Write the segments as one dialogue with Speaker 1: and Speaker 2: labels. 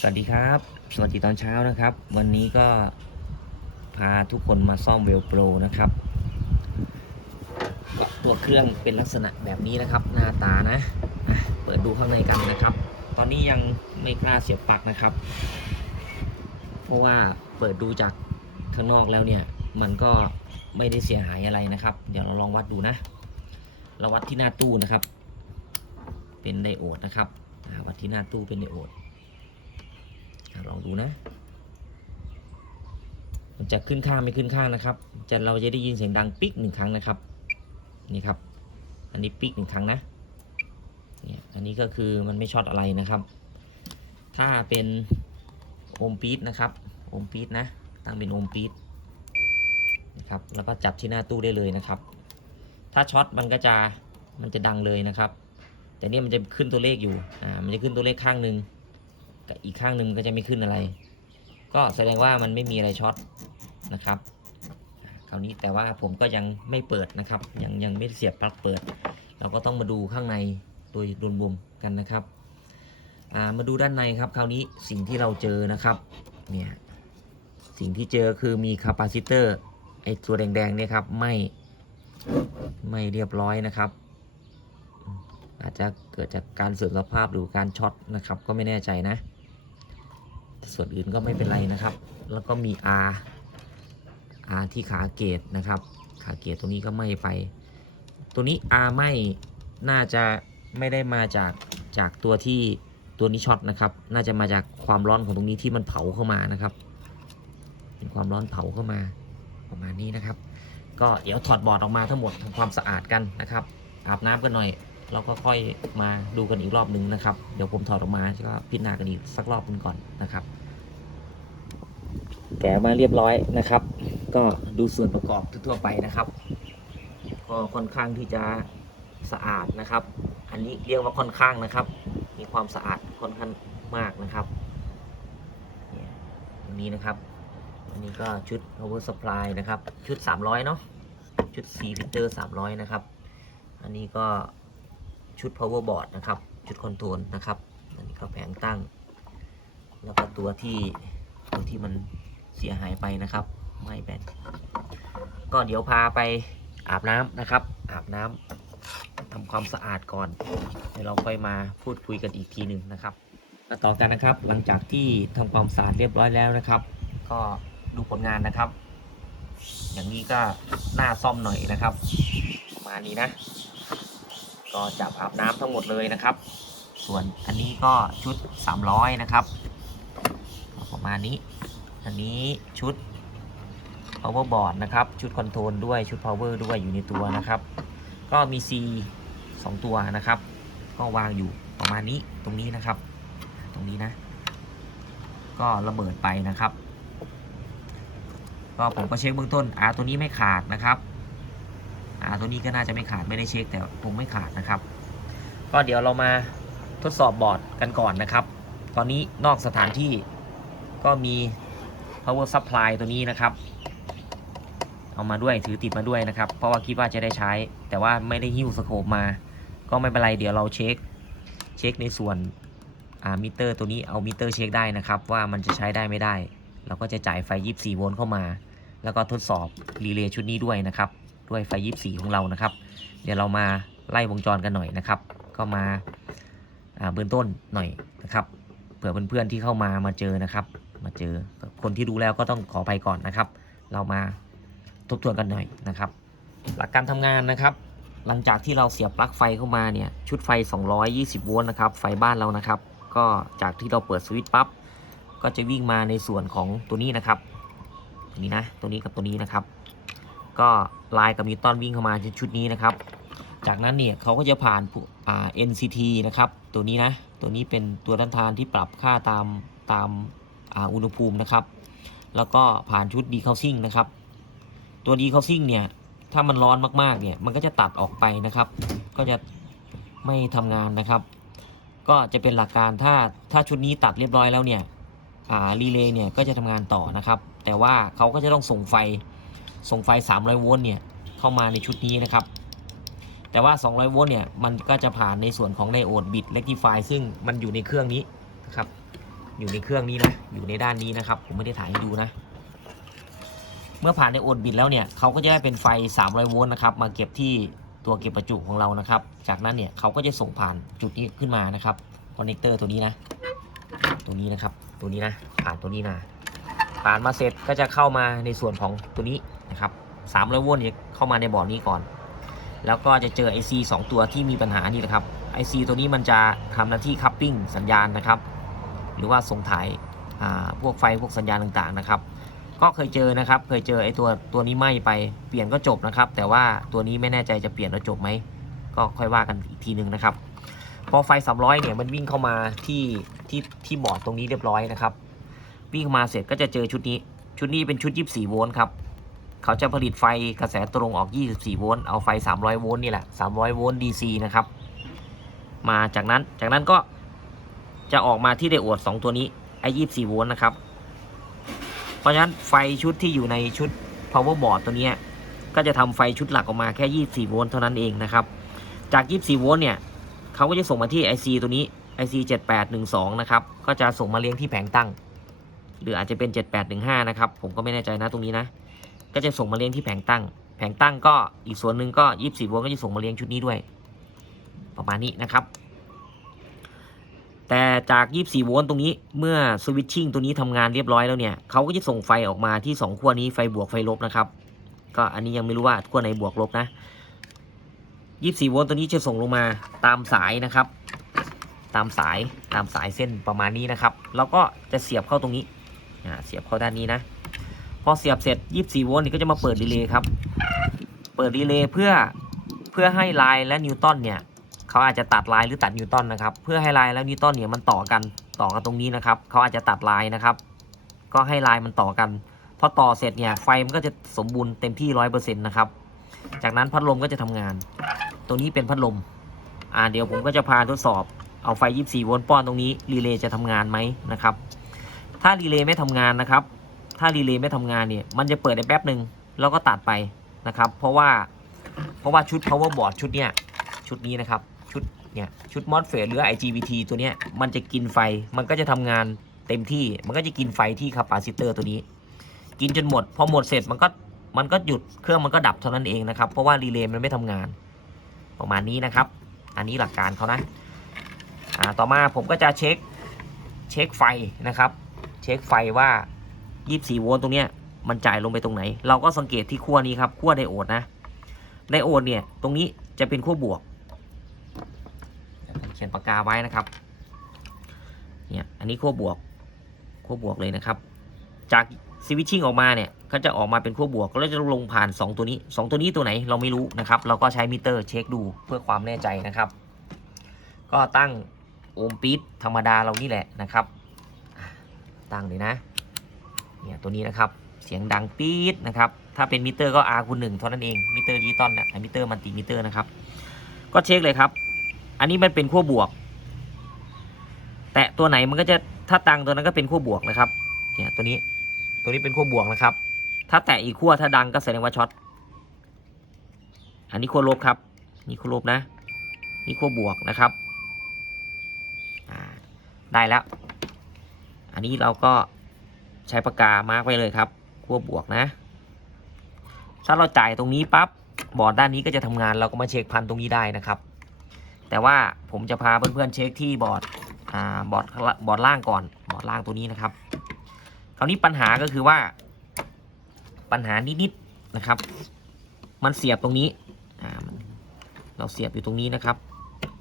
Speaker 1: สวัสดีครับ สวัสดีตอนเช้านะครับ วันนี้ก็พาทุกคนมาซ่อมเวลโปรนะครับตัวเครื่องเป็นลักษณะแบบนี้นะครับ หน้าตานะ เปิดดูข้างในกันนะครับ ตอนนี้ยังไม่กล้าเสียบปลั๊กนะครับ เพราะว่าเปิดดูจากข้างนอกแล้วเนี่ย มันก็ไม่ได้เสียหายอะไรนะครับ เดี๋ยวเราลองวัดดูนะ เราวัดที่หน้าตู้นะครับ เป็นไดโอดนะครับวัดที่หน้าตู้เป็นไดโอด ลองดูนะ มันจะขึ้นข้างไม่ขึ้นข้างนะครับ จะเราจะได้ยินเสียงดังปิ๊กหนึ่งครั้งนะครับ นี่ครับ อันนี้ปิ๊กหนึ่งครั้งนะ เนี่ย อันนี้ก็คือมันไม่ช็อตอะไรนะครับ ถ้าเป็นโอมปี๊ดนะครับ โอมปี๊ดนะ ตั้งเป็นโอมปี๊ดนะครับ แล้วก็จับที่หน้าตู้ได้เลยนะครับ ถ้าช็อตมันก็จะ มันจะดังเลยนะครับ แต่นี่มันจะขึ้นตัวเลขอยู่ อ่า มันจะขึ้นตัวเลขข้างหนึ่ง กับอีกข้างหนึ่งก็จะไม่ขึ้นอะไร ก็แสดงว่ามันไม่มีอะไรช็อตนะครับคราวนี้แต่ว่าผมก็ยังไม่เปิดนะครับ ยังยังไม่เสียบปลั๊กเปิด เราก็ต้องมาดูข้างในโดยรวมๆกันนะครับามาดูด้านในครับคราวนี้สิ่งที่เราเจอนะครับเนี่ยสิ่งที่เจอคือมีคาปาซิเตอร์ไอตัวแดงๆเนี่ยครับไม่ไม่เรียบร้อยนะครับ อาจจะเกิดจากการเสื่อมสภาพหรือการช็อตนะครับ ก็ไม่แน่ใจนะ ส่วนอื่นก็ไม่เป็นไรนะครับ แล้วก็มี R R ที่ขาเกตนะครับ ขาเกตตรงนี้ก็ไหม่ไป ตัวนี้ R ไหม่น่าจะไม่ได้มาจากจากตัวที่ตัวนี้ช็อตนะครับ น่าจะมาจากความร้อนของตรงนี้ที่มันเผาเข้ามานะครับ เป็นความร้อนเผาเข้ามาประมาณนี้นะครับ ก็เดี๋ยวถอดบอร์ดออกมาทั้งหมดทำความสะอาดกันนะครับ อาบน้ำกันหน่อย เราก็ค่อยมาดูกันอีกรอบหนึ่งนะครับ เดี๋ยวผมถอดออกมาก็พิจารณากันอีกสักรอบหนึงก่อนนะครับ แกะมาเรียบร้อยนะครับ ก็ดูส่วนประกอบทั่วไปนะครับ ก็ค่อนข้างที่จะสะอาดนะครับ อันนี้เรียกว่าค่อนข้างนะครับ มีความสะอาดค่อนข้างมากนะครับนี่ยตรงนี้นะครับ อันนี้ก็ชุด power supply นะครับ ชุด 300 เนาะ ชุด C filter 300 นะครับ อันนี้ก็ ชุด power board นะครับ ชุดคอนโทรลนะครับ อันนี้ก็แผงตั้ง แล้วก็ตัวที่ตัวที่มันเสียหายไปนะครับ ไม่แบนก็เดี๋ยวพาไปอาบน้ำนะครับ อาบน้ำทำความสะอาดก่อนเดี๋ยวเราค่อยมาพูดคุยกันอีกทีหนึ่งนะครับมาต่อกันนะครับ หลังจากที่ทำความสะอาดเรียบร้อยแล้วนะครับ ก็ดูผลงานนะครับ อย่างนี้ก็หน่าซ่อมหน่อยนะครับ ประมาณนี้นะ ก็จับอาบน้ำทั้งหมดเลยนะครับ ส่วนอันนี้ก็ชุด 300 นะครับ ประมาณนี้ อันนี้ชุด power board นะครับ ชุดคอนโทรลด้วยชุด power ด้วยอยู่ในตัวนะครับ ก็มี C 2 ตัวนะครับ ก็วางอยู่ประมาณนี้ตรงนี้นะครับ ตรงนี้นะ ก็ระเบิดไปนะครับ ก็ผมก็เช็คเบื้องต้น R ตัวนี้ไม่ขาดนะครับ ตัวนี้ก็น่าจะไม่ขาดไม่ได้เช็ค แต่ผมไม่ขาดนะครับ ก็เดี๋ยวเรามาทดสอบบอร์ดกันก่อนนะครับ ตอนนี้นอกสถานที่ก็มี power supply ตัวนี้นะครับ เอามาด้วยถือติดมาด้วยนะครับ เพราะว่าคิดว่าจะได้ใช้ แต่ว่าไม่ได้หิ้วสโคปมา ก็ไม่เป็นไรเดี๋ยวเราเช็คเช็คในส่วนมิเตอร์ตัวนี้เอามิเตอร์เช็คได้นะครับ ว่ามันจะใช้ได้ไม่ได้ เราก็จะจ่ายไฟ 24 โวลต์เข้ามา แล้วก็ทดสอบรีเลย์ชุดนี้ด้วยนะครับ ด้วยไฟ 24 ของเรานะครับ เดี๋ยวเรามาไล่วงจรกันหน่อยนะครับ ก็มาเบื้องต้นหน่อยนะครับ เผื่อเพื่อนๆที่เข้ามามาเจอนะครับ มาเจอคนที่ดูแล้วก็ต้องขอไปก่อนนะครับ เรามาทบทวนกันหน่อยนะครับ หลักการทำงานนะครับ หลังจากที่เราเสียบปลั๊กไฟเข้ามาเนี่ยชุดไฟ 220 โวลต์นะครับ ไฟบ้านเรานะครับ ก็จากที่เราเปิดสวิตช์ปั๊บก็จะวิ่งมาในส่วนของตัวนี้นะครับตัวนี้นะตัวนี้กับตัวนี้นะครับ ก็ไลน์กับนิวตันวิ่งเข้ามาชุดนี้นะครับ จากนั้นเนี่ยเขาก็จะผ่านอ่า NCT นะครับตัวนี้นะตัวนี้เป็นตัวต้านทานที่ปรับค่าตามตามอ่าอุณหภูมินะครับ แล้วก็ผ่านชุด decoursing นะครับ ตัว decoursing เนี่ยถ้ามันร้อนมากๆเนี่ยมันก็จะตัดออกไปนะครับ ก็จะไม่ทำงานนะครับ ก็จะเป็นหลักการถ้าถ้าชุดนี้ตัดเรียบร้อยแล้วเนี่ยอ่ารีเลย์เนี่ยก็จะทำงานต่อนะครับ แต่ว่าเขาก็จะต้องส่งไฟ ส่งไฟ 300 โวลต์เนี่ยเข้ามาในชุดนี้นะครับ แต่ว่า 200 โวลต์เนี่ยมันก็จะผ่านในส่วนของไดโอดบิดเ e ก t ิฟายซึ่งมันอยู่ในเครื่องนี้นะครับ อยู่ในเครื่องนี้นะ อยู่ในด้านนี้นะครับ ผมไม่ได้ถ่ายให้ดูนะ เมื่อผ่านในโอนบิดแล้วเนี่ยเขาก็จะได้เป็นไฟ 300 โวลต์นะครับมาเก็บที่ตัวเก็บประจุของเรานะครับ จากนั้นเนี่ยเขาก็จะส่งผ่านจุดนี้ขึ้นมานะครับคอนเนคเตอร์ตัวนี้นะ ตัวนี้นะครับ ตัวนี้นะ ผ่านตัวนี้มาผ่านมาเสร็จก็จะเข้ามาในส่วนของตัวนี้ 300โวลต์เข้ามาในบอร์ดนี้ก่อน แล้วก็จะเจอ IC 2 ตัวที่มีปัญหานี่นะครับ IC ตัวนี้มันจะทำหน้าที่คัพปิ้งสัญญาณนะครับ หรือว่าส่งถ่ายพวกไฟพวกสัญญาณต่างๆนะครับ ก็เคยเจอนะครับ เคยเจอไอตัวตัวนี้ไหม้ไปเปลี่ยนก็จบนะครับ แต่ว่าตัวนี้ไม่แน่ใจจะเปลี่ยนแล้วจบไหมก็ค่อยว่ากันอีกทีนึงนะครับ พอไฟ 300 เนี่ยมันวิ่งเข้ามาที่ที่ที่บอร์ดตรงนี้เรียบร้อยนะครับ วิ่งเข้ามาเสร็จก็จะเจอชุดนี้ ชุดนี้เป็นชุด 24 โวลต์ครับ เขาจะผลิตไฟกระแสตรงออก 24 โวลต์ เอาไฟ 300 โวลต์นี่แหละ 300 โวลต์ DC นะครับ มาจากนั้น จากนั้นก็จะออกมาที่ไดโอด 2 ตัวนี้ ไอ้ 24 โวลต์นะครับ เพราะฉะนั้นไฟชุดที่อยู่ในชุด power board ตัวนี้ก็จะทำไฟชุดหลักออกมาแค่ 24 โวลต์เท่านั้นเองนะครับ จาก 24 โวลต์เนี่ย เขาก็จะส่งมาที่ IC ตัวนี้ IC 7812 นะครับ ก็จะส่งมาเลี้ยงที่แผงตั้ง หรืออาจจะเป็น 7815 นะครับ ผมก็ไม่แน่ใจนะตรงนี้นะ ก็จะส่งมาเลี้ยงที่แผงตั้ง แผงตั้งก็อีกส่วนหนึ่งก็24โวลต์ก็จะส่งมาเลี้ยงชุดนี้ด้วย ประมาณนี้นะครับ แต่จาก 24 โวลต์ตรงนี้เมื่อสวิตชิ่งตัวนี้ทำงานเรียบร้อยแล้วเนี่ยเขาก็จะส่งไฟออกมาที่ 2 ขั้วนี้ไฟบวกไฟลบนะครับ ก็อันนี้ยังไม่รู้ว่าขั้วไหนบวกลบนะ 24 โวลต์ตัวนี้จะส่งลงมาตามสายนะครับ ตามสายตามสายเส้นประมาณนี้นะครับ แล้วก็จะเสียบเข้าตรงนี้เสียบเข้าด้านนี้นะ อเสียบเสร็จ 24 โวลต์นี่ก็จะมาเปิดรีเลย์ครับ เปิดรีเลย์เพื่อเพื่อให้ไลน์และนิวตันเนี่ยเขาอาจจะตัดไลน์หรือตัดนิวตันนะครับ เพื่อให้ไลน์และนิวตันเนี่ยมันต่อกันต่อกันตรงนี้นะครับเขาอาจจะตัดไลน์นะครับ ก็ให้ไลน์มันต่อกันพอต่อเสร็จเนี่ยไฟมันก็จะสมบูรณ์เต็มที่ร้อยเปอร์เซ็นต์นะครับจากนั้นพัดลมก็จะทำงานตัวนี้เป็นพัดลมอ่าเดี๋ยวผมก็จะพาทดสอบเอาไฟ 24 โวลต์ป้อนตรงนี้รีเลย์จะทำงานไหมนะครับ ถ้ารีเลย์ไม่ทำงานนะครับ ถ้ารีเลย์ไม่ทำงานเนี่ยมันจะเปิดได้แป๊บหนึ่งแล้วก็ตัดไปนะครับ เพราะว่าเพราะว่าชุด power board ชุดเนี้ยชุดนี้นะครับชุดเนี่ยชุด MOSFET หรือ IGBT ตัวเนี้ยมันจะกินไฟมันก็จะทำงานเต็มที่มันก็จะกินไฟที่คาปาซิเตอร์ตัวนี้ กินจนหมด พอหมดเสร็จมันก็มันก็หยุดเครื่องมันก็ดับเท่านั้นเองนะครับเพราะว่ารีเลย์มันไม่ทำงาน ประมาณนี้นะครับ อันนี้หลักการเขานะอ่าต่อมาผมก็จะเช็คเช็คไฟนะครับ เช็คไฟว่า 24โวลต์ตรงเนี้ยมันจ่ายลงไปตรงไหน เราก็สังเกตที่ขั้วนี้ครับขั้วไดโอดนะไดโอดเนี่ยตรงนี้จะเป็นขั้วบวกเขียนปากกาไว้นะครับเนี่ยอันนี้ขั้วบวกขั้วบวกเลยนะครับ จากสวิตชิ่งออกมาเนี่ยก็จะออกมาเป็นขั้วบวกแล้วจะลงผ่าน 2 ตัวนี้ 2 ตัวนี้ตัวไหนเราไม่รู้นะครับ เราก็ใช้มิเตอร์เช็คดูเพื่อความแน่ใจนะครับ ก็ตั้งโอห์มปี๊ดธรรมดาเรานี่แหละนะครับ ตั้งเลยนะ เนี่ยตัวนี้นะครับเสียงดังปี๊ดนะครับ ถ้าเป็นมิเตอร์ก็ R คูณหนึ่งเท่านั้นเอง มิเตอร์ดิจิตอลนะแต่มิเตอร์มันติมิเตอร์นะครับ ก็เช็คเลยครับ อันนี้มันเป็นขั้วบวก แตะตัวไหนมันก็จะ ถ้าตังตัวนั้นก็เป็นขั้วบวกนะครับ เนี่ยตัวนี้ ตัวนี้เป็นขั้วบวกนะครับ ถ้าแตะอีกขั้วถ้าดังก็แสดงว่าช็อต อันนี้ขั้วลบครับ นี่ขั้วลบนะ นี่ขั้วบวกนะครับ ได้แล้ว อันนี้เราก็ ใช้ปากกามาร์กไว้เลยครับขั้วบวกนะ ถ้าเราจ่ายตรงนี้ปั๊บบอร์ดด้านนี้ก็จะทำงานเราก็มาเช็คพันตรงนี้ได้นะครับ แต่ว่าผมจะพาเพื่อนๆเช็คที่บอร์ดอ่าบอร์ดบอร์ดล่างก่อนบอร์ดล่างตัวนี้นะครับ คราวนี้ปัญหาก็คือว่า ปัญหานิดๆนะครับ มันเสียบตรงนี้อ่ามันเราเสียบอยู่ตรงนี้นะครับ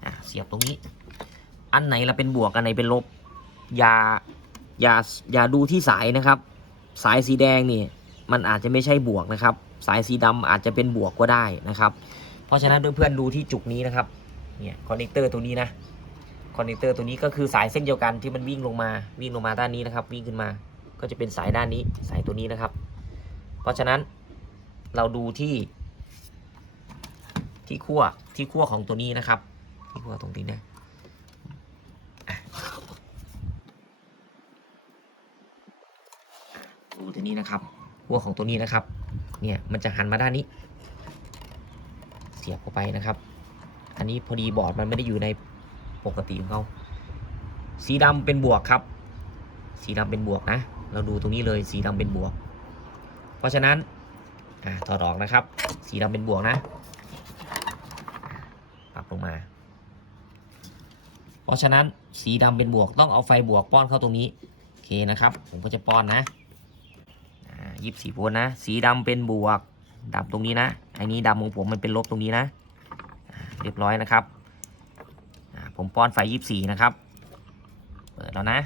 Speaker 1: อ่าเสียบตรงนี้ อันไหนละเป็นบวกอันไหนเป็นลบอย่า อย่าอย่าดูที่สายนะครับ สายสีแดงนี่มันอาจจะไม่ใช่บวกนะครับ สายสีดำอาจจะเป็นบวกก็ได้นะครับ เพราะฉะนั้นเพื่อนๆดูที่จุกนี้นะครับเนี่ยคอนเนคเตอร์ตัวนี้นะคอนเนคเตอร์ตัวนี้ก็คือสายเส้นเดียวกันที่มันวิ่งลงมาวิ่งลงมาด้านนี้นะครับ วิ่งขึ้นมาก็จะเป็นสายด้านนี้สายตัวนี้นะครับ เพราะฉะนั้นเราดูที่ ที่ขั้วที่ขั้วของตัวนี้นะครับ ที่ขั้วตรงนี้นะ ดูตัวนี้นะครับ หัวของตัวนี้นะครับ เนี่ยมันจะหันมาด้านนี้ เสียบเข้าไปนะครับ อันนี้พอดีบอร์ดมันไม่ได้อยู่ในปกติของเขาสีดำเป็นบวกครับ สีดำเป็นบวกนะ เราดูตรงนี้เลยสีดำเป็นบวก เพราะฉะนั้นอ่าถอดออกนะครับ สีดำเป็นบวกนะปรับลงมา เพราะฉะนั้นสีดำเป็นบวกต้องเอาไฟบวกป้อนเข้าตรงนี้โอเคนะครับ ผมก็จะป้อนนะ ยี่สิบสี่โวลต์นะ สีดำเป็นบวกดำตรงนี้นะอันนี้ดำของผมมันเป็นลบตรงนี้นะ เรียบร้อยนะครับ ผมป้อนไฟยี่สิบสี่นะครับ เปิดแล้วนะ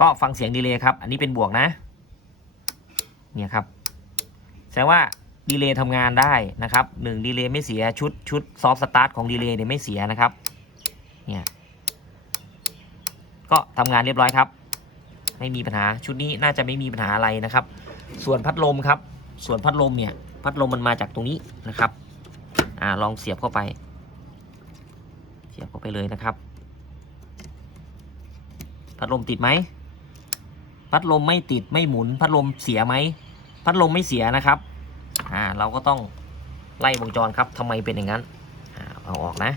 Speaker 1: ก็ฟังเสียงดีเลย์ครับ อันนี้เป็นบวกนะ เนี่ยครับ แสดงว่าดีเลย์ทำงานได้นะครับหนึ่งดีเลย์ไม่เสียชุดชุดซอฟต์สตาร์ทของดีเลย์เนี่ยไม่เสียนะครับ เนี่ย ก็ทำงานเรียบร้อยครับ ไม่มีปัญหาชุดนี้น่าจะไม่มีปัญหาอะไรนะครับ ส่วนพัดลมครับ ส่วนพัดลมเนี่ย พัดลมมันมาจากตรงนี้นะครับ อ่าลองเสียบเข้าไป เสียบเข้าไปเลยนะครับ พัดลมติดไหมพัดลมไม่ติดไม่หมุน พัดลมเสียไหมพัดลมไม่เสียนะครับ อ่าเราก็ต้องไล่วงจรครับทำไมเป็นอย่างนั้นอ่าเอาออกนะ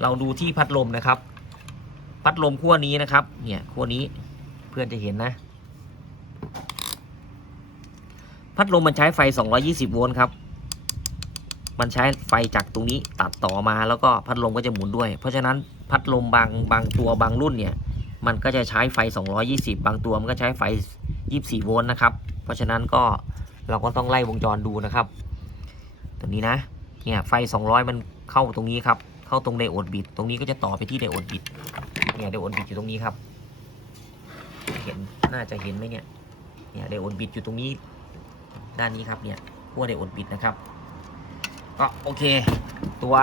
Speaker 1: เราดูที่พัดลมนะครับ พัดลมขั้วนี้นะครับ เนี่ยขั้วนี้เพื่อนจะเห็นนะ พัดลมมันใช้ไฟ 220 โวลต์ครับ มันใช้ไฟจากตรงนี้ตัดต่อมาแล้วก็พัดลมก็จะหมุนด้วย เพราะฉะนั้นพัดลมบางบางตัวบางรุ่นเนี่ย มันก็จะใช้ไฟ 220 บางตัวมันก็ใช้ไฟ 24 โวลต์นะครับ เพราะฉะนั้นก็เราก็ต้องไล่วงจรดูนะครับ ตัวนี้นะ เนี่ยไฟ 200 มันเข้าตรงนี้ครับ เข้าตรงไดโอดบิด ตรงนี้ก็จะต่อไปที่ไดโอดบิด เนี่ยไดโอดบิดอยู่ตรงนี้ครับ เห็น น่าจะเห็นไหมเนี่ย เนี่ยไดโอดบิดอยู่ตรงนี้ ด้านนี้ครับเนี่ยขั้วไดโอดบิดนะครับก็โอเค ตัว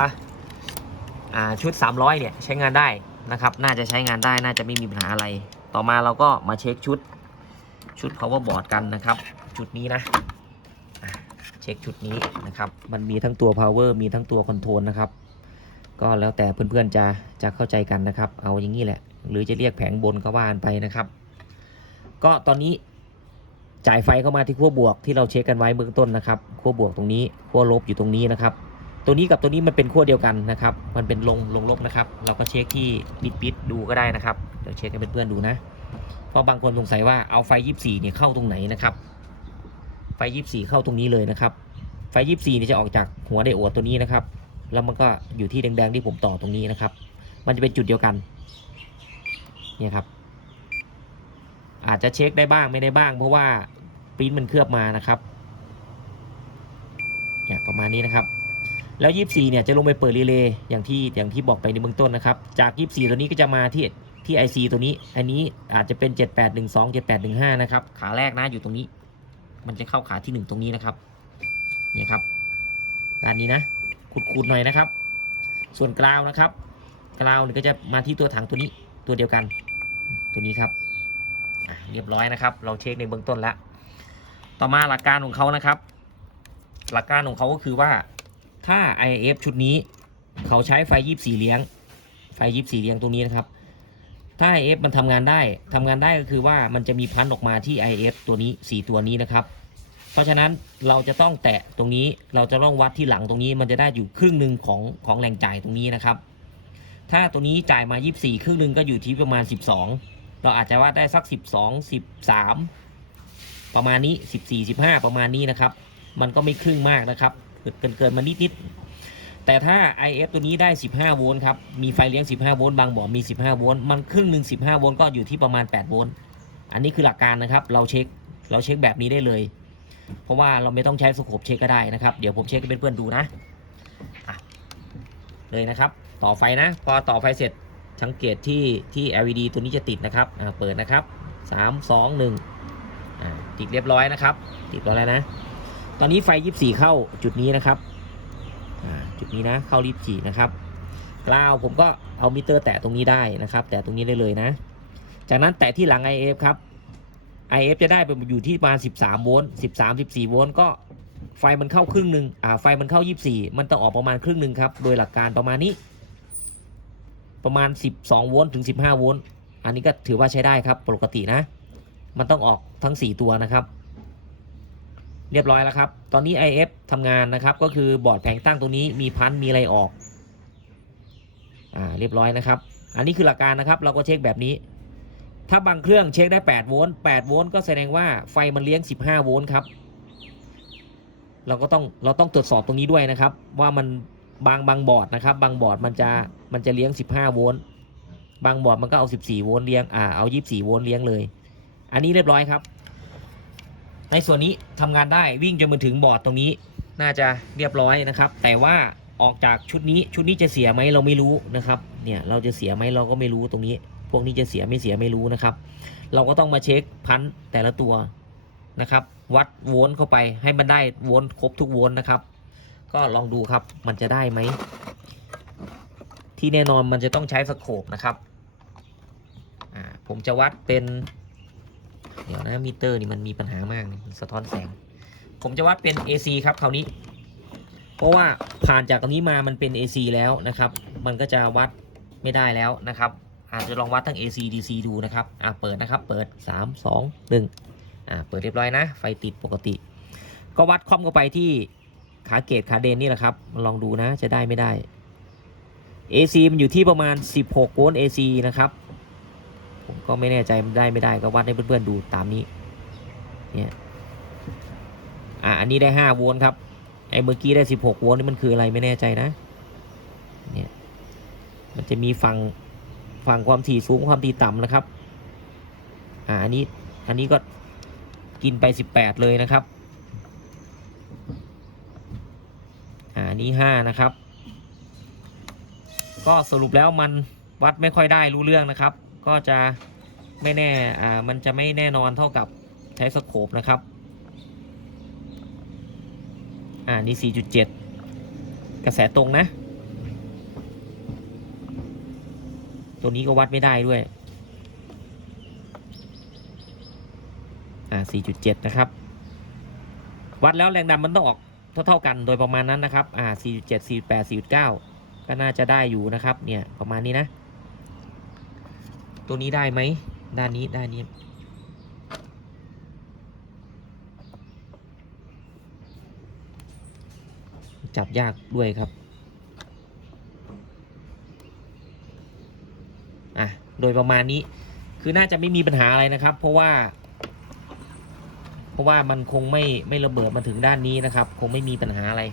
Speaker 1: อ่าชุด 300 เนี่ยใช้งานได้นะครับ น่าจะใช้งานได้น่าจะไม่มีปัญหาอะไร ต่อมาเราก็มาเช็คชุดชุด power board กันนะครับ ชุดนี้นะอะเช็คชุดนี้นะครับ มันมีทั้งตัว power มีทั้งตัว control นะครับ ก็แล้วแต่เพื่อนๆจะจะเข้าใจกันนะครับ เอาอย่างนี้แหละ หรือจะเรียกแผงบนก็ว่ากันไปนะครับ ก็ตอนนี้ จ่ายไฟเข้ามาที่ขั้วบวกที่เราเช็คกันไว้เบื้องต้นนะครับขั้วบวกตรงนี้ขั้วลบอยู่ตรงนี้นะครับ ตัวนี้กับตัวนี้มันเป็นขั้วเดียวกันนะครับ มันเป็นลงลงลบนะครับ เราก็เช็คที่ปิดปิดดูก็ได้นะครับเดี๋ยวเช็คให้เพื่อนๆดูนะ เพราะบางคนสงสัยว่าเอาไฟ 24เนี่ยเข้าตรงไหนนะครับ ไฟ 24 เข้าตรงนี้เลยนะครับ ไฟ 24เนี่ยจะออกจากหัวไดโอดตัวนี้นะครับ แล้วมันก็อยู่ที่แดงๆที่ผมต่อตรงนี้นะครับ มันจะเป็นจุดเดียวกันเนี่ยครับอาจจะเช็คได้บ้างไม่ได้บ้าง เพราะว่า ปริ้นมันเคลือบมานะครับเนี่ยประมาณนี้นะครับ แล้ว 24 เนี่ยจะลงไปเปิดรีเลย์อย่างที่อย่างที่บอกไปในเบื้องต้นนะครับ จาก 24 ตัวนี้ก็จะมาที่ที่ IC ตัวนี้ อันนี้อาจจะเป็น 7812 7815 นะครับ ขาแรกนะอยู่ตรงนี้ มันจะเข้าขาที่ 1 ตรงนี้นะครับเนี่ยครับด้านนี้นะขูดๆหน่อยนะครับ ส่วนกราวนะครับ กราวเนี่ยก็จะมาที่ตัวถังตัวนี้ตัวเดียวกัน ตัวนี้ครับเรียบร้อยนะครับ เราเช็คในเบื้องต้นแล้ว ต่อมาหลักการของเขานะครับ หลักการของเขาก็คือว่าถ้า IF ชุดนี้ เขาใช้ไฟ 24 เลี้ยง ไฟ 24 เลี้ยงตรงนี้นะครับ ถ้า IF มันทำงานได้ทำงานได้ก็คือว่ามันจะมีพันออกมาที่ IF ตัวนี้ 4 ตัวนี้นะครับ เพราะฉะนั้นเราจะต้องแตะตรงนี้เราจะต้องวัดที่หลังตรงนี้ มันจะได้อยู่ครึ่งหนึ่งของของแรงจ่ายตรงนี้นะครับ ถ้าตัวนี้จ่ายมา 24 ครึ่งหนึ่งก็อยู่ที่ประมาณ 12 เราอาจจะวัดได้สัก 12 13 ประมาณนี้ 14 15 ประมาณนี้นะครับ มันก็ไม่ครึ่งมากนะครับ เกินเกินมานิดนิดแต่ถ้า IF ตัวนี้ได้ 15 โวลต์ครับ มีไฟเลี้ยง 15 โวลต์ บางบ่อมี 15 โวลต์ มันครึ่งหนึ่ง15 โวลต์ ก็อยู่ที่ประมาณ 8 โวลต์ อันนี้คือหลักการนะครับ เราเช็ค เราเช็คแบบนี้ได้เลย เพราะว่าเราไม่ต้องใช้สโคปเช็คก็ได้นะครับ เดี๋ยวผมเช็คให้เพื่อนๆดูนะ เลยนะครับ ต่อไฟนะ พอต่อไฟเสร็จ สังเกตที่ที่ LED ตัวนี้จะติดนะครับ เปิดนะครับ 3 2 1อ่า ติดเรียบร้อยนะครับ ติดแล้วนะ ตอนนี้ไฟ24เข้าจุดนี้นะครับจุดนี้นะเข้า24นะครับกล้าวผมก็เอามิเตอร์แตะตรงนี้ได้นะครับ แตะตรงนี้ได้เลยนะ จากนั้นแตะที่หลัง IF ครับ IF จะได้ไปอยู่ที่ประมาณ 13 โวลต์ 13 14 โวลต์ก็ไฟมันเข้าครึ่งหนึ่งอ่าไฟมันเข้า 24 มันต้องออกประมาณครึ่งหนึ่งครับ โดยหลักการประมาณนี้ ประมาณ 12 โวลต์ถึง 15 โวลต์ อันนี้ก็ถือว่าใช้ได้ครับปกตินะ มันต้องออกทั้ง 4 ตัวนะครับ เรียบร้อยแล้วครับ ตอนนี้ IF ทำงานนะครับ ก็คือบอร์ดแผงตั้งตัวนี้มีพันมีอะไรออก อ่า เรียบร้อยนะครับ อันนี้คือหลักการนะครับ เราก็เช็คแบบนี้ ถ้าบางเครื่องเช็คได้ 8 โวลต์ 8 โวลต์ก็แสดงว่าไฟมันเลี้ยง 15 โวลต์ครับ เราก็ต้อง เราต้องตรวจสอบตรงนี้ด้วยนะครับ ว่ามันบางบางบอร์ดนะครับ บางบอร์ดมันจะ มันจะเลี้ยง 15 โวลต์ บางบอร์ดมันก็เอา 14 โวลต์เลี้ยง อ่า เอา 24 โวลต์เลี้ยงเลย อันนี้เรียบร้อยครับ ในส่วนนี้ทำงานได้วิ่งจนมาถึงบอร์ดตรงนี้ น่าจะเรียบร้อยนะครับ แต่ว่าออกจากชุดนี้ชุดนี้จะเสียไหมเราไม่รู้นะครับ เนี่ยเราจะเสียไหมเราก็ไม่รู้ตรงนี้ พวกนี้จะเสียไม่เสียไม่รู้นะครับ เราก็ต้องมาเช็คพันต์แต่ละตัวนะครับ วัดโวลต์เข้าไปให้มันได้โวลต์ครบทุกโวลต์นะครับ ก็ลองดูครับมันจะได้ไหมที่แน่นอนมันจะต้องใช้สโคปนะครับผมจะวัดเป็น เดี๋ยวนะมิเตอร์นี่มันมีปัญหามากเลยสะท้อนแสง ผมจะวัดเป็น AC ครับคราวนี้ เพราะว่าผ่านจากตรงนี้มามันเป็น AC แล้วนะครับ มันก็จะวัดไม่ได้แล้วนะครับ อาจจะลองวัดทั้ง AC DC ดูนะครับอ่าเปิดนะครับ เปิด 3 2 1อ่าเปิดเรียบร้อยนะ ไฟติดปกติ ก็วัดคอมเข้าไปที่ขาเกตขาเดนนี่แหละครับ ลองดูนะจะได้ไม่ได้ AC มันอยู่ที่ประมาณ 16 โวลต์ AC นะครับ ผมก็ไม่แน่ใจได้ไม่ได้ก็วัดให้เพื่อนๆดูตามนี้เนี่ยอ่าอันนี้ได้ 5 โวลต์ครับไอ้เมื่อกี้ได้ 16 โวลต์นี่มันคืออะไรไม่แน่ใจนะเนี่ยมันจะมีฝั่งฝั่งความถี่สูงความถี่ต่ำนะครับอ่าอันนี้อันนี้ก็กินไป 18 เลยนะครับอ่าอันนี้ 5 นะครับ ก็สรุปแล้วมันวัดไม่ค่อยได้รู้เรื่องนะครับ ก็จะไม่แน่อ่ามันจะไม่แน่นอนเท่ากับใช้สโคปนะครับ อ่านี่4.7 กระแสตรงนะ ตัวนี้ก็วัดไม่ได้ด้วย อ่า 4.7 นะครับ วัดแล้วแรงดันมันต้องออกเท่าๆกันโดยประมาณนั้นนะครับ อ่า 4.7 4.8 4.9 ก็น่าจะได้อยู่นะครับ เนี่ย ประมาณนี้นะ ตัวนี้ได้ไหมด้านนี้ด้านนี้จับยากด้วยครับ อะ โดยประมาณนี้ คือน่าจะไม่มีปัญหาอะไรนะครับ เพราะว่า เพราะว่ามันคงไม่ไม่ระเบิดมาถึงด้านนี้นะครับ คงไม่มีปัญหาอะไร